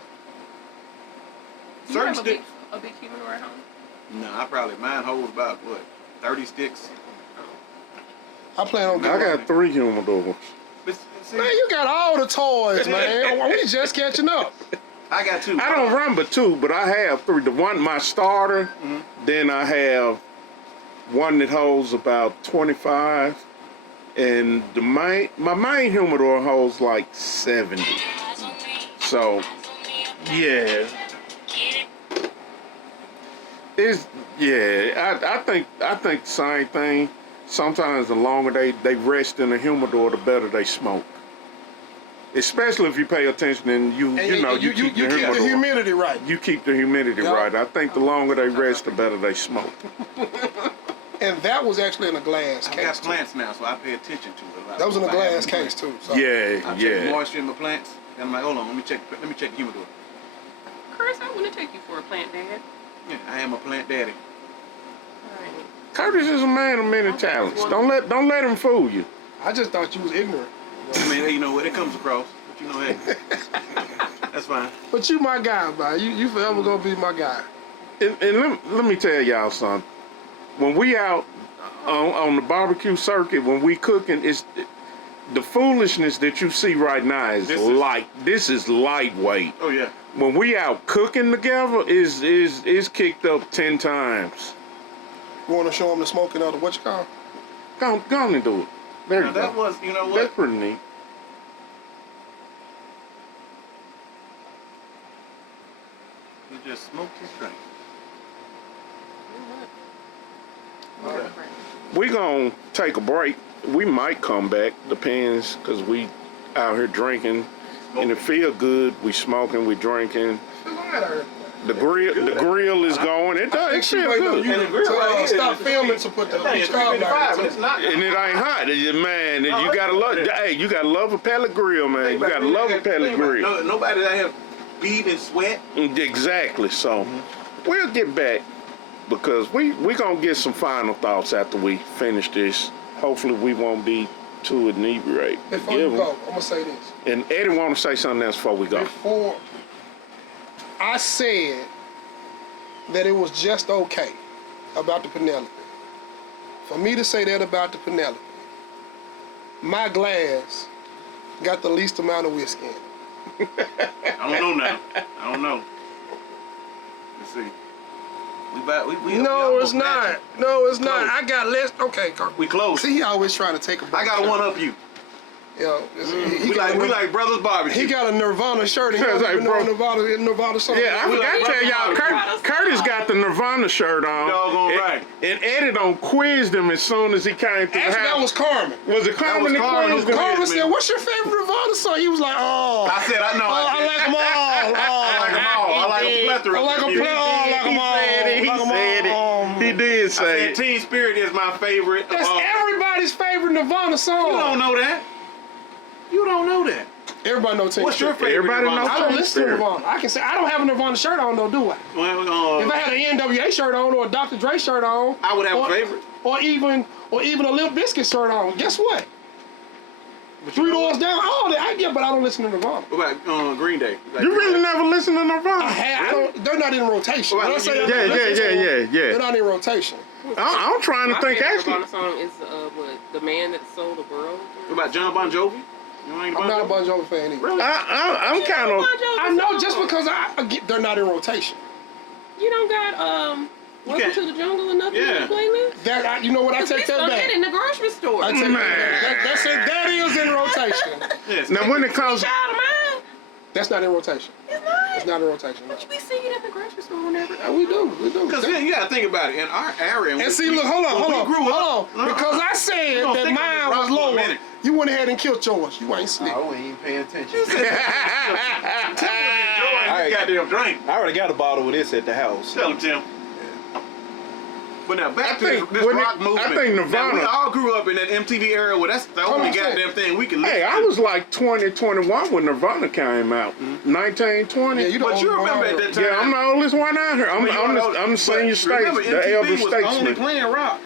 Do you have Certain a big humidor at home? No, mine holds about 30 sticks. I plan on I getting. got 3 humidors. But see, Man, you got all the toys, man. We just catching up. I got 2. I don't run but 2, but I have 3. The one, my starter, then I have one that holds about 25, and my main humidor holds like 70. So, yeah. I think the same thing. Sometimes the longer they rest in the humidor, the better they smoke. Especially if you pay attention and you keep the humidor. the humidity right. You keep the humidity Yeah. right. I think the longer they rest, the better they smoke. And that was actually in a glass I case. got too. plants now, so I pay attention to it. That was in a glass case too. So. Yeah, I check the yeah. moisture in my plants, and I'm like, hold on, let me check the humidor. Chris, I want to take you for a plant dad. Yeah, I am a plant daddy. All right. Curtis is a man of many talents. Don't let him fool you. I just thought you was ignorant. I mean, you know what? It comes across, but you know, hey, that's fine. But you my guy, man. You forever gonna be my guy. And let me tell y'all something. When we out on the barbecue circuit, when we cooking, it's the foolishness that you see right now is this is lightweight. Oh yeah. When we out cooking together, is kicked up 10 times. You want to show him the smoking of the what you call? Go on and do it. There Now you that go. was, you know what? That's pretty neat. He just smoked his drink. Okay. We gonna take a break. We might come back, depends, cause we out here drinking, and it feel good. We smoking, we drinking. The grill is going. It does. It feel good. And the grill right here stop is the filming speed. to put the That thing is stop 355, light. and it's not. And it ain't hot, man. You gotta love. Hey, you gotta love a pellet grill, man. You gotta love a pellet grill. Nobody that have beat and sweat. Exactly. So we'll get back because we gonna get some final thoughts after we finish this. Hopefully we won't be too inebriated. Before you go, I'm gonna say this. And Eddie want to say something else before we go. Before I said that it was just okay about the Penelope. For me to say that about the Penelope, my glass got the least amount of whiskey in it. I don't know now. I don't know. Let's see. We No, almost it's not. matching. No, it's not. Close. I got less. Okay, Kirk. We close. See, he always trying to take a break. I got one up you. Yo, he We got like brothers barbecue. He got a Nirvana shirt. And he Sounds don't like even know Nirvana song. Yeah, I We forgot like to tell y'all, brothers Curtis got the Nirvana shirt on. Doggone right. And Eddie done quizzed him as soon as he came to the Actually, that house. was Carmen. Was it Carmen that Carmen quizzed who him? Carmen quizzed me. said, "What's your favorite Nirvana song?" He was like, "Oh, I said I know. I like them all. I like them all. I like a plethora. I like a plethora. I like them all. He Like 'em said all. it. He did I say said it. Teen Spirit is my favorite. That's of all. everybody's favorite Nirvana song. You don't know that. You don't know that. Everybody knows Teen What's your Spirit. favorite? Everybody Nirvana knows I song? don't listen to Spirit. Nirvana. I can say I don't have a Nirvana shirt on though, do I? Well, If I had an NWA shirt on or a Dr. Dre shirt on, I would have or, a favorite. or even a Limp Bizkit shirt on. Guess what? Three Doors Down, all that. I get, but I don't listen to Nirvana. What about Green Day? Like You Green really Day? never listen to Nirvana? I don't. They're not in rotation. Well, When I say yeah, I don't listen to them, yeah. They're not in rotation. I'm trying to My think favorite actually. Nirvana song is what the man that sold the world. What about John Bon Jovi? You ain't I'm not a Bon Jovi? Bon Jovi fan either. Really? I'm kind of. I know just because I get they're not in rotation. You don't got Welcome can't- to the Jungle or nothing Yeah. on the playlist. That you know what? I take that Get back. in the grocery store. I take Man. that back. That is in rotation. Yes. Now when it comes, Child of mine. That's not in rotation. It's not. It's not in rotation. But you be singing at the grocery store whenever. We do. Because you got to think about it. In our area, And see, look, hold on. hold on. Because I said gonna that stick on mine this was rock for a lower. minute. You went ahead and killed yours. You ain't slick. I wasn't even paying attention. I goddamn drink. I already got a bottle of this at the house. Tell him, Tim. But now back I to think- this when rock it- movement. I think Now, we Nirvana- all grew up in that MTV era where that's the only on a second. goddamn thing we can listen hey, I to. was like 20, 21 when Nirvana came out. 19, 20. Yeah, you the But you only one remember out at there. that time. Yeah, I'm the oldest one out here. I'm But the senior but state, remember, the MTV elder was only statesman. playing rock.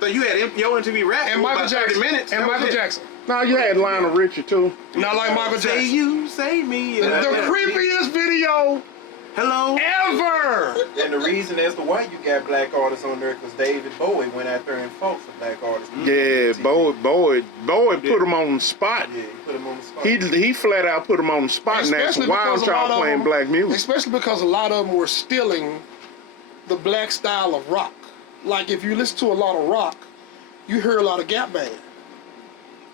So you had your MTV rap And for Michael about 30 Jackson. minutes. And That was Michael it. Jackson. No, you had Lionel Richie too. Not like Michael Say Jackson. you, say me. The creepiest video Hello. ever. And the reason as to why you got black artists on there, because David Bowie went out there and fought for black artists. Yeah, Bowie put him on the spot. Yeah, he put him on the spot. He flat out put him on the spot and asked him, why because aren't a lot y'all of playing them- black music? Especially because a lot of them were stealing the black style of rock. Like if you listen to a lot of rock, you hear a lot of Gap Band.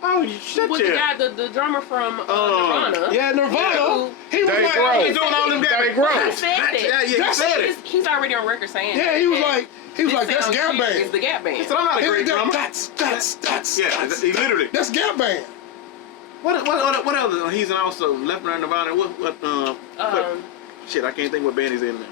Oh, you shut With the guy, the drummer from Nirvana. Yeah, Nirvana. He was Dave like, Grohl. He's doing all them Dave goddamn Grohl. He said that. Yeah, he That's- said it. He's already on record saying yeah, that. he was And like, this that's sounds Gap cute. It's Band. the Gap Band. He said, I'm not a great drummer. That's Yeah, he literally. That's Gap Band. What else? He's also left behind Nirvana. What shit, I can't think what band he's in now.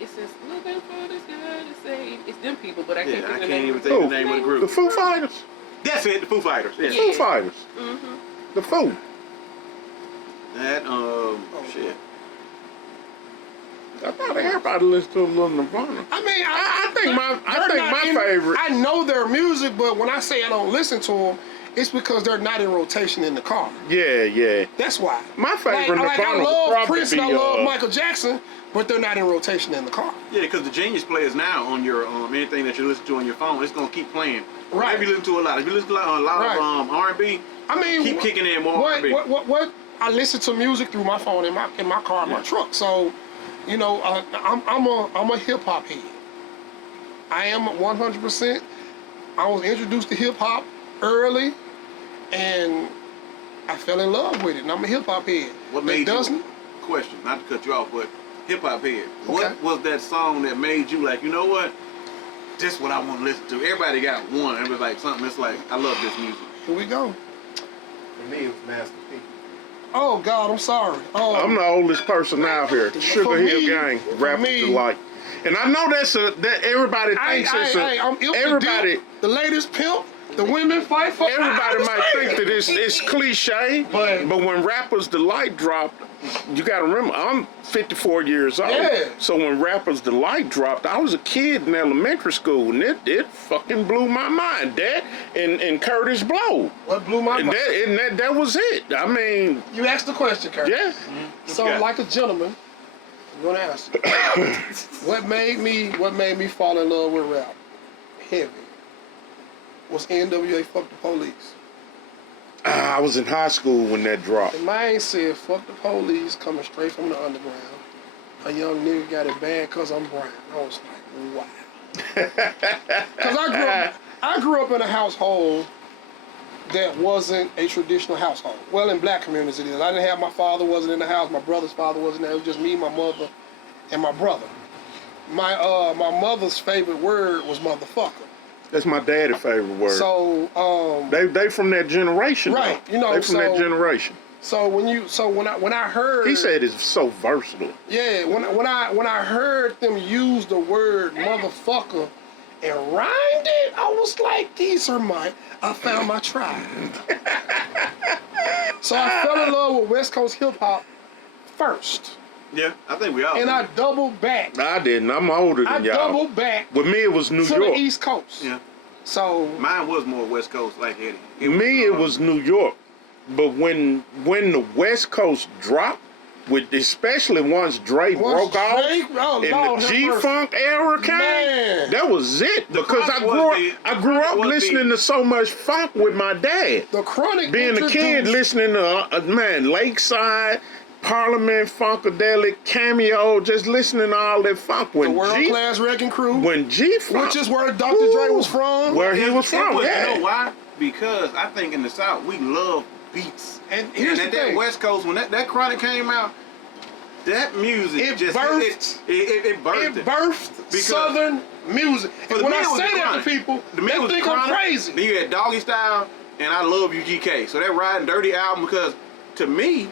It says, looking for this guy to say. It's them people, but I Yeah, can't I think of can't the name. even of think of Who? the name of the The group. Foo Fighters. That's it, the Foo Fighters. Yeah. Foo Fighters. Mm-hmm. The Foo. That shit. I thought everybody listened to a little Nirvana. I mean, I think they're not my in- favorite. I know their music, but when I say I don't listen to them, it's because they're not in rotation in the car. Yeah. That's why. My favorite like I Nirvana would love probably Prince and I be, love Michael Jackson, but they're not in rotation in the car. Yeah, because the Genius players now on your anything that you listen to on your phone, it's gonna keep playing. Right. If you listen to a lot, if you listen to a lot Right. of R&B, I mean, keep kicking in more R&B. What? I listen to music through my phone in my car, in my truck. So, you know, I'm a hip hop head. I am 100%. I was introduced to hip hop early, and I fell in love with it. And I'm a hip hop head. What made doesn't? you? Question, not to cut you off, but hip hop head. What Okay. was that song that made you like? You know what? This what I want to listen to. Everybody got one. It was like something. It's like I love this music. Here we go. For me, it was Master P. Oh God, I'm sorry. Oh, I'm the oldest person out here. Sugar For Hill me- Gang, for Rapper's me- Delight. And I know that everybody thinks it's I'm Ilk the everybody. Duke, the ladies pimp, the women fight for. Everybody might think that it's cliche, But- but when Rapper's Delight dropped, you got to remember, I'm 54 years old. Yeah. So when Rapper's Delight dropped, I was a kid in elementary school, and it fucking blew my mind. That and Curtis Blow. What blew my And mind? that was it. I mean, You asked the question, Kurt. yeah. So, Yeah. like a gentleman, I'm gonna ask you, what made me fall in love with rap heavy was NWA Fuck the Police. I was in high school when that dropped. The man said, "Fuck the police," coming straight from the underground. A young nigga got it bad cause I'm brown. I was like, wow. Cause I grew up in a household that wasn't a traditional household. Well, in black communities it is. I didn't have, my father wasn't in the house, my brother's father wasn't there. It was just me, my mother, and my brother. My mother's favorite word was motherfucker. That's my daddy's favorite word. So they from that generation, right? though. You know, they from that generation. So when I heard, He said it's so versatile. yeah, when I heard them use the word motherfucker and rhymed it, I was like, I found my tribe. So I fell in love with West Coast hip hop first, Yeah, I think we all. and do. I doubled back. I didn't. I'm older I than y'all. doubled back With me, it was New to York. the East Coast. Yeah. So Mine was more West Coast, like Eddie. It was New York. But when the West Coast dropped, especially once Dre broke off Drake- oh, and Lord the have G-Funk era came, Man. that was it. Because I Chronic grew up was listening to so much funk with my dad. the Chronic Being a kid, introduced- listening to Lakeside, Parliament, Funkadelic, Cameo, just listening to all that funk. the World Class Wrecking Crew, When G-Funk, which is where Dr. Dre was from. where he was from, You yeah. know why? Because I think in the South we love beats. And here's the at thing. that West Coast, when that Chronic came out, that music It just birthed- it birthed. It birthed Because- Southern music. For And when me, I it was say the that to Chronic. people, To me, they it was think the I'm Chronic. crazy. Then you had Doggy Style and I Love You GK. So that Riding Dirty album, because to me,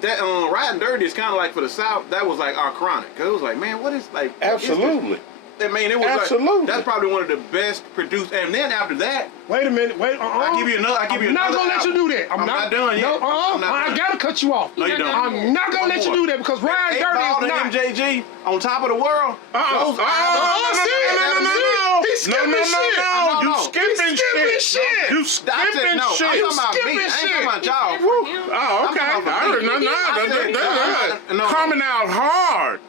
that Riding Dirty is kind of like for the South, that was like our Chronic. Cause it was like, man, what is like? what is this? Absolutely. I mean, it was Absolutely. like that's probably one of the best produced. And then after that, Wait a minute. Wait. I give you another. I'm not gonna let you do that. I'm not done yet. No. I'm not I done. gotta cut you off. No, you don't. I'm not gonna let you do that because Ryan Dirty is and not. MJG on Top of the World. Those albums- He's skipping No, shit. No, you no. skipping skipping shit. shit. You I said skipping no. shit. I'm talking about me. I ain't skipping talking about y'all. Oh, okay. I'm talking about I heard me. nothing. No. Coming out hard.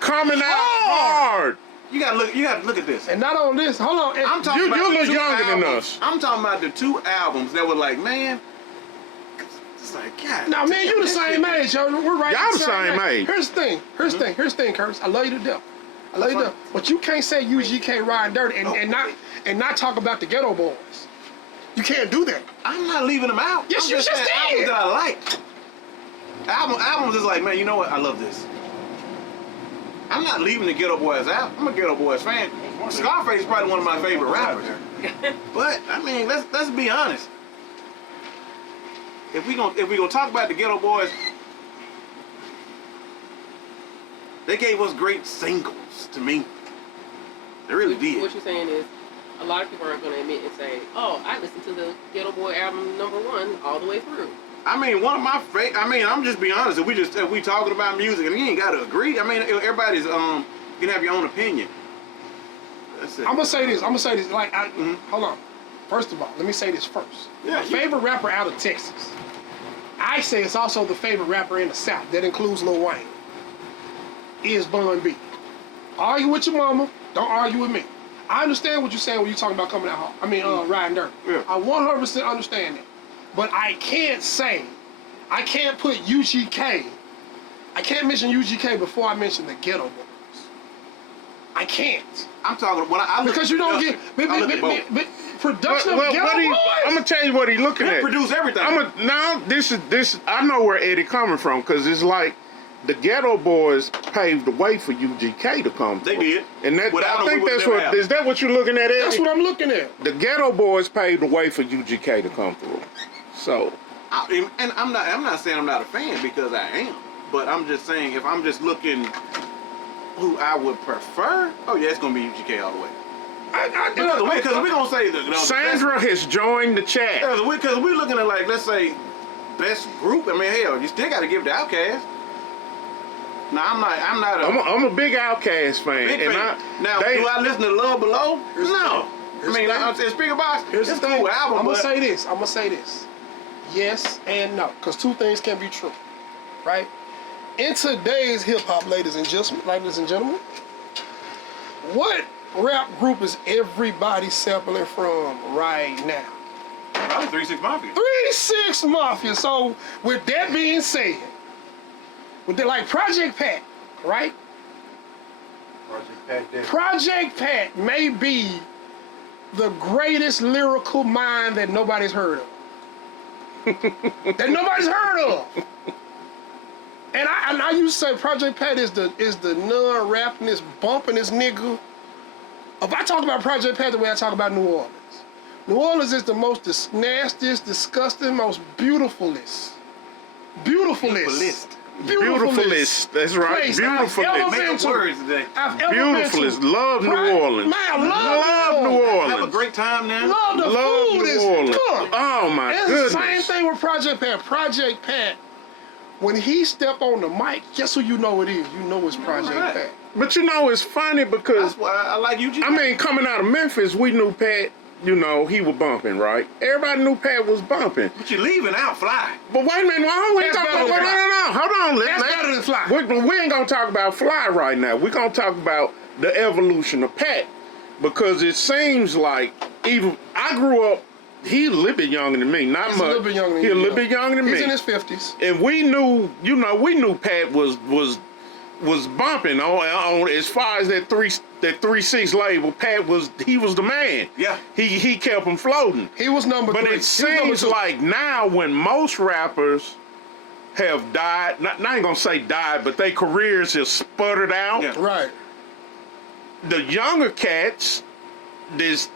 Coming out hard. You gotta look at this. And not on this. Hold on. I'm talking You about look the two younger than albums. us. I'm talking about the two albums that were like, man, it's like, God. Now, man, you the same age, yo. We're right. Y'all the same age. Here's the thing. Here's the thing, Curtis. I love you to death. I love you to death. But you can't say UGK Riding Dirty and not talk about the Ghetto Boys. You can't do that. I'm not leaving them out. Yes, I'm you just just saying did. albums that I like. Albums is like, man, you know what? I love this. I'm not leaving the Ghetto Boys out. I'm a Ghetto Boys fan. Scarface is probably one of my favorite rappers. But I mean, let's be honest. If we gonna talk about the Ghetto Boys, they gave us great singles to me. They really did. What you're saying is, a lot of people aren't going to admit and say, "Oh, I listened to the Ghetto Boy album #1 all the way through." I mean, one of my favorite. I mean, I'm just being honest. If we talking about music, and you ain't got to agree. I mean, everybody's you can have your own opinion. That's it. I'm gonna say this. Like, hold on. First of all, let me say this first. Yeah, My favorite rapper out of Texas. I say it's also the favorite rapper in the South. That includes Lil Wayne. Is Bun B. Argue with your mama. Don't argue with me. I understand what you're saying when you're talking about coming out hard. I mean, riding dirty. Yeah. I 100% understand that. But I can't put UGK. I can't mention UGK before I mention the Ghetto Boys. I can't. I'm talking when I look Because at you don't production, get I look at both. production of Ghetto Boys. I'm gonna tell you what he looking They at. produce everything. This. I know where Eddie coming from because it's like the Ghetto Boys paved the way for UGK to come. They through. did. And that, Without I them, think we that's would what. never have. Is that what you're looking at, Eddie? That's what I'm looking at. The Ghetto Boys paved the way for UGK to come through. So. And I'm not saying I'm not a fan because I am, but I'm just saying if I'm just looking who I would prefer, oh yeah, it's gonna be UGK all the way. Because we're gonna say the Sandra has joined the chat. because we're looking at like let's say best group. I mean hell, you still got to give it to Outkast. Now I'm not a I'm a big Outkast fan. big and fan. Now do I listen to Love Below? No. I mean, it's Speaker Box. Here's It's the a thing. cool album, I'm but gonna say this. Yes and no, because two things can be true, right? In today's hip hop, ladies and gentlemen, what rap group is everybody sampling from right now? Probably 3-6 Mafia. 3-6 Mafia. So with that being said, with the, like Project Pat, right? Project Pat Day. Project Pat may be the greatest lyrical mind that nobody's heard of. That nobody's heard of. And I used to say Project Pat is the non-rappingest, bumpingest nigga. If I talk about Project Pat the way I talk about New Orleans, New Orleans is the most nastiest, disgusting, most beautifulest. Beautifulest. That's right. Place I've ever Beautifulest. been Make up to. words today. I've ever been Beautifulest. to. Love New Orleans. Man, I Love New Orleans. Have a great time now. Love the Love food New is Orleans. good. Oh my It's goodness. the same thing with Project Pat. Project Pat, when he step on the mic, guess who you know it is? You know it's Project Right. Pat. But you know, it's funny because That's why I like you. I mean, coming out of Memphis, we knew Pat. You know, he was bumping, right? Everybody knew Pat was bumping. But you're leaving out Fly. But wait a minute, we ain't That's talking better about. than No. Hold on. That's better than Fly. We ain't gonna talk about Fly right now. We're gonna talk about the evolution of Pat because it seems like even I grew up. He a little bit younger than me, not He's much. a little bit younger than He you. a little bit younger than me. He's in his 50s. And we knew, we knew Pat was bumping on as far as that 3-6 label. Pat was the man. Yeah. He kept him floating. He was number But 3. it seems like now when most rappers have died, not ain't gonna say died, but their careers have sputtered out. Yeah. Right. The younger cats, this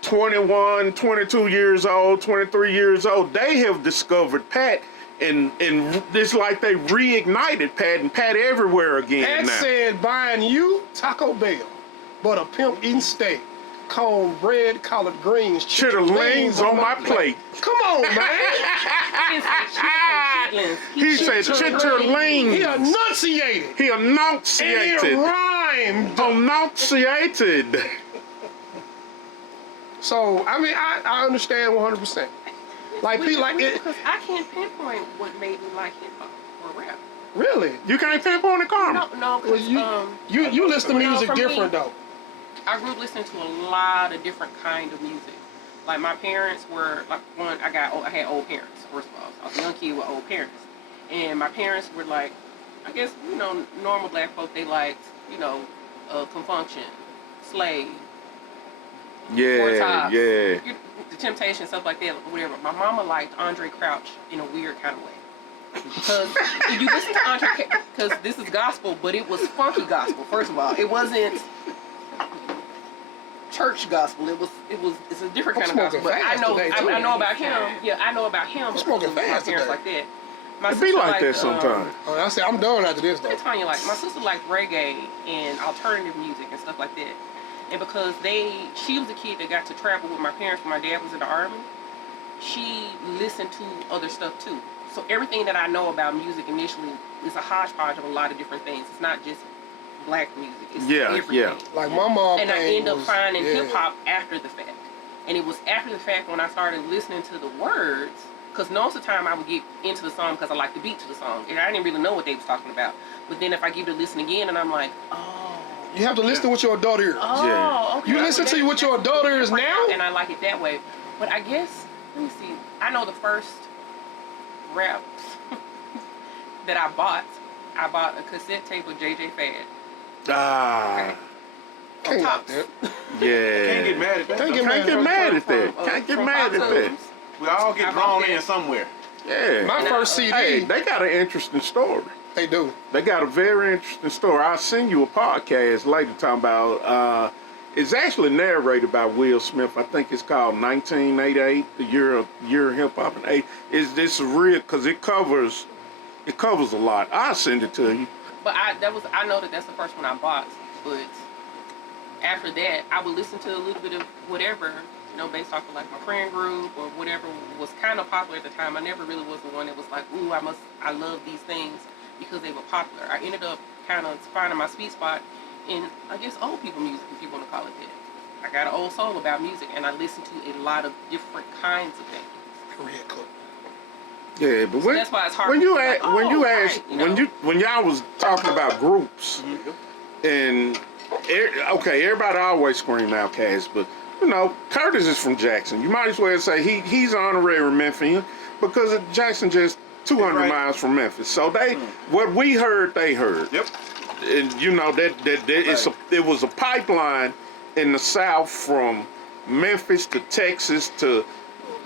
21, 22 years old, 23 years old, they have discovered Pat. And it's like they reignited Pat and Pat everywhere again Pat now. said buying you Taco Bell, but a pimp eating steak, cornbread, collard greens, Chitterlings on my plate. Come on, man. He said chitterlings. He enunciated. He And enunciated. it rhymed. Enunciated. So, I mean, I understand 100%. Like, Weird, like it, because I can't pinpoint what made me like hip hop or rap. really? You can't pinpoint the karma. No, Well, because you listen to no, music for me- different, though. I grew up listening to a lot of different kind of music. Like my parents were like I had old parents. First of all, so I was a young kid with old parents, and my parents were like, I guess normal black folk. They liked Confunction, Slave, Four Yeah, Tops, yeah. The Temptations, stuff like that, whatever. My mama liked Andre Crouch in a weird kind of way. Because if you listen to Andre, because this is gospel, but it was funky gospel. First of all, it wasn't church gospel. It's a different kind of gospel. But I know about him. Yeah, I know about him. I'm smoking because fast my parents today. like that. My It be sister like that liked, sometimes. I said, I'm done after this, though. I'm telling you, like my sister liked reggae and alternative music and stuff like that. And because she was a kid that got to travel with my parents when my dad was in the army, she listened to other stuff too. So everything that I know about music initially is a hodgepodge of a lot of different things. It's not just black music. It's everything. Yeah. Like, my mom And I thing ended up was- finding yeah. hip-hop after the fact. And it was after the fact when I started listening to the words, because most of the time I would get into the song because I like the beat to the song. And I didn't really know what they was talking about. But then if I give it a listen again and I'm like, oh. You have to listen to what your adult ears. Oh, Yeah. okay. You listen to what your adult ears now? And I like it that way. But I guess, let me see. I know the first rap that I bought a cassette tape of JJ Fad. Ah, Can't Tops. like that. yeah. Can't get mad at that. Can't Can't get mad at that. Can't get From mad at that. iTunes. We all get I drawn bought in that. somewhere. Yeah. My first CD, Hey, they got an interesting story. they do. They got a very interesting story. I'll send you a podcast later talking about. It's actually narrated by Will Smith. I think it's called 1988, the year of hip hop. And it's real because it covers a lot. I'll send it to you. But I know that's the first one I bought. But after that, I would listen to a little bit of whatever, based off of like my friend group or whatever was kind of popular at the time. I never really was the one that was like, ooh, I love these things because they were popular. I ended up kind of finding my sweet spot in, I guess, old people music, if you want to call it that. I got an old soul about music, and I listen to a lot of different kinds of things. Red Cook. Yeah, but when, that's why it's hard when to you be like, ask, when you ask, right, when y'all was talking about groups, and everybody always scream Outkast, but you know, Curtis is from Jackson. You might as well say he's an honorary Memphian because Jackson just 200 Right. miles from Memphis. So what we heard, they heard. Yep. And you know it was a pipeline in the South from Memphis to Texas to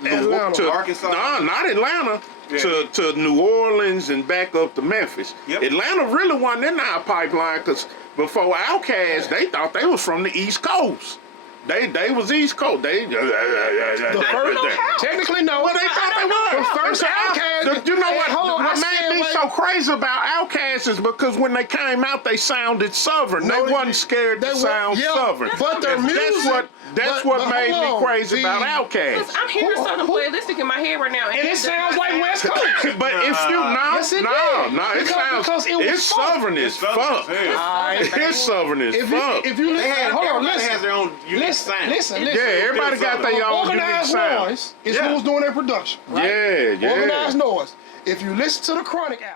Atlanta. Arkansas. No, not Atlanta. Yeah. To New Orleans and back up to Memphis. Yep. Atlanta really wasn't in our pipeline because before Outkast, they thought they was from the East Coast. They was East Coast. Technically, no. Well, they thought they were. The first Outkast. You know Hey, what? hold on, What I made said, me wait. so crazy about Outkast is because when they came out, they sounded Southern. No, they wasn't scared to sound Southern. But their And music. That's what but made hold me on, crazy about Outkast. I'm hearing something playlistic in my head right now, And it sounds like West Coast. But if you Yes, it did. it Because sounds it was it's funk. Southern as Southern fuck. as hell. Alright. It's Southern as fuck. If you listen, hold on, Everybody listen. has their own unique sound. Listen. Yeah, everybody got their own unique Organized sound. Noise is Yeah. who's doing their production, right? Yeah. Organized Noise. If you listen to the Chronic album,